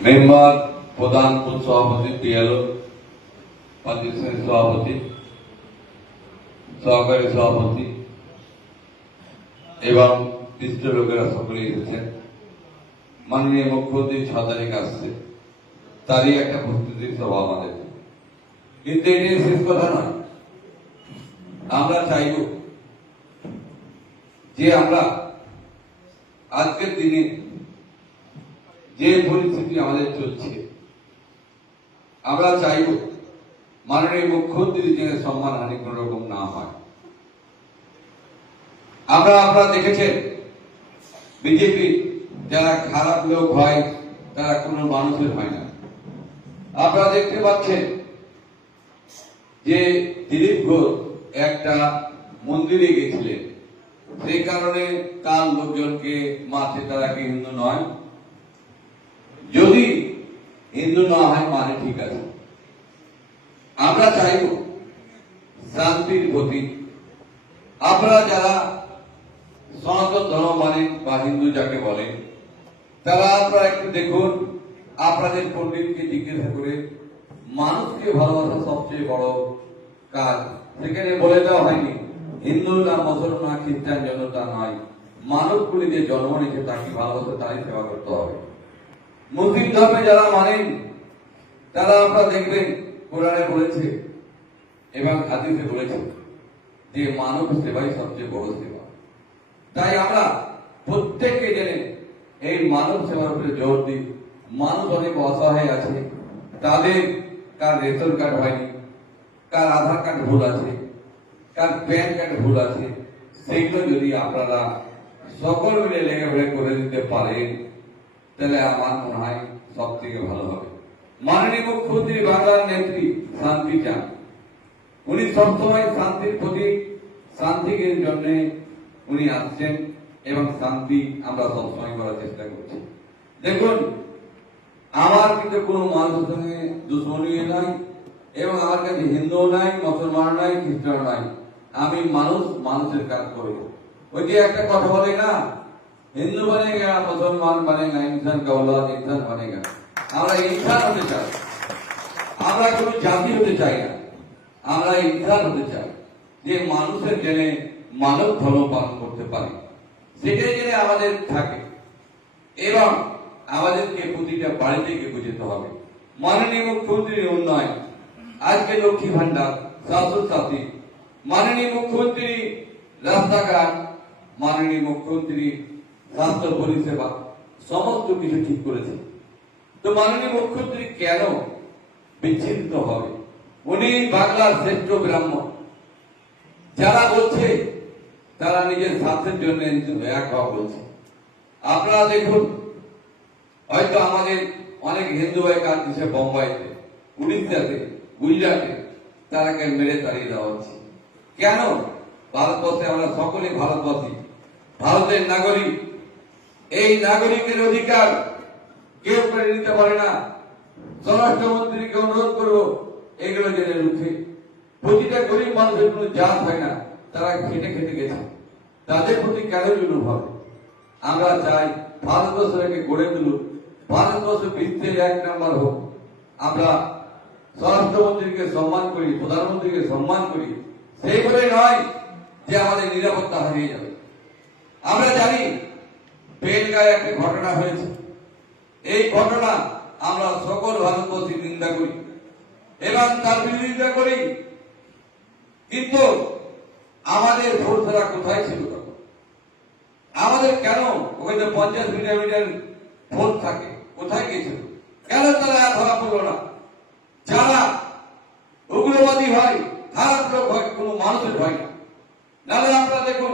Member, প্রধান সভাপতি PLO Pakistani সভাপতি, সহকারী সভাপতি, এবং বিশিষ্ট লোকেরা সকলে এসেছেন মাননীয় মুখ্যমন্ত্রী ছ তারিখ আসছে। তারই একটা প্রস্তুতি সভা আমাদের। কিন্তু এটাই শেষ কথা নয়। আমরা চাইব যে আমরা আজকের দিনে যে পরিস্থিতি আমাদের চলছে, আমরা চাইব মাননীয় মুখ্যমন্ত্রীর যেন সম্মান হানি কোন রকম না হয়। আমরা, আপনারা দেখেছেন, বিজেপি যারা খারাপ লোক হয়, তারা কোনো মানুষের হয় না। আপনারা দেখতে পাচ্ছেন যে দিলীপ ঘোষ একটা মন্দিরে গেছিলেন। সেই কারণে তার লোকজনকে মাঠে তারা কি হিন্দু নয়। যদি হিন্দু না হয় মানে ঠিক আছে। আমরা চাইব শান্তির প্রতি আপনারা যারা সনাতন ধর্ম মানেন বা হিন্দু যাকে বলেন তারা আপনারা একটু দেখুন, আপনাদের পণ্ডিতকে জিজ্ঞাসা করে, মানুষকে ভালোবাসা সবচেয়ে বড় কাজ সেখানে বলে দেওয়া হয়নি, হিন্দু না মুসলমান খ্রিস্টান জন্য তা নয়। মানবগুলি যে জন্ম নিয়েছে, তাকে ভালোবাসা, তারই সেবা করতে হবে। মুসলিম ধর্মে যারা মানেন, তারা আপনারা দেখবেন কোরআনে বলেছে, এবং হাদিসে বলেছে যে মানব সেবাই সবচেয়ে বড় সেবা। তাই আমরা প্রত্যেককে জেনে এই মানব সেবার উপরে জোর দিই। মানুষ অনেক অসহায় আছে, তাদের কার রেশন কার্ড হয়নি, কার আধার কার্ড ভুল আছে, কার প্যান কার্ড ভুল আছে সেইগুলো যদি আপনারা সকল মিলে লেগে করে দিতে পারেন তাহলে আমার মনে হয় সব থেকে ভালো হবে। মাননীয় মুখ্যমন্ত্রী বাংলার নেত্রী শান্তি চান। উনি সবসময় শান্তির প্রতি শান্তির জন্য উনি আসছেন এবং শান্তি আমরা সবসময় করার চেষ্টা করছি। দেখুন, আমার কিন্তু কোনো মানুষের সঙ্গে দুশ্মনী নাই এবং আমার কাছে হিন্দু নাই মুসলমান নাই খ্রিস্টান নাই। আমি মানুষ, মানুষের কাজ করব ওই যে একটা কথা বলে না হিন্দু বনেগা মুসলমান বনেগা ইনসান का औलाद इंसान बनेगा আমরা ইনসান হতে চাই আমরা কোনো জাতি হতে চাই না আমরা ইনসান হতে চাই যে মানুষের জেনে মানব ধর্ম পালন করতে পারি সেটাই জেনে আমাদের থাকে এবং আমাদেরকে প্রতিটা বাড়িতে গিয়ে বুঝতে হবে মাননীয় মুখ্যমন্ত্রীর উন্নয়ন আজকে লক্ষ্মী ভান্ডার স্বাস্থ্য সাথী মাননীয় মুখ্যমন্ত্রী রাস্তাঘাট মাননীয় মুখ্যমন্ত্রী স্বাস্থ্য পরিষেবা সমস্ত কিছু ঠিক করেছে। তো মাননীয় মুখ্যমন্ত্রী কেন বিচ্ছিন্ন হবে? উনি বাংলার শ্রেষ্ঠ ব্রাহ্মণ। যারা বলছে, তারা নিজের স্বার্থের জন্য এক হওয়া বলছে। আপনারা দেখুন, হয়তো আমাদের অনেক হিন্দু ভাই কাজ দিচ্ছে বোম্বাইতে, উড়িষ্যাতে, গুজরাটে, তারাকে মেরে তাড়িয়ে দেওয়া হচ্ছে। কেন? ভারতবর্ষে আমরা সকলে ভারতবাসী। ভারতের নাগরিক। এই নাগরিকের অধিকার কেউ করে নিতে পারে না। স্বরাষ্ট্রমন্ত্রীকে অনুরোধ করব, এগুলো জেনে রুখে প্রতিটা গরিব মানুষের কোনো জাত হয় না, তারা খেটে খেটে গেছে। তাদের প্রতি কেন জুলুম হবে? আমরা চাই ভারতবর্ষকে গড়ে তুলুক। ভারতবর্ষ বিশ্বের এক নাম্বার হোক। আমরা স্বরাষ্ট্রমন্ত্রীকে সম্মান করি, প্রধানমন্ত্রীকে সম্মান করি। সেই বলে নয় যে আমাদের নিরাপত্তা হারিয়ে যাবে। আমরা জানি বেলগায় একটা ঘটনা হয়েছে। এই ঘটনা আমরা সকল ভারতবর্ষী নিন্দা করি। এবং তার বিরোধিতা করি। কিন্তু আমাদের ভোটধারা কোথায় ছিল আমাদের কেন? ওখানে পঞ্চাশ মিটার ভোট থাকে। কোথায় গেছিল কেন তারা ধরা পড়ল না যারা উগ্রবাদী হয়, খারাপ লোক হয়, কোনো মানুষের হয় না। আপনারা দেখুন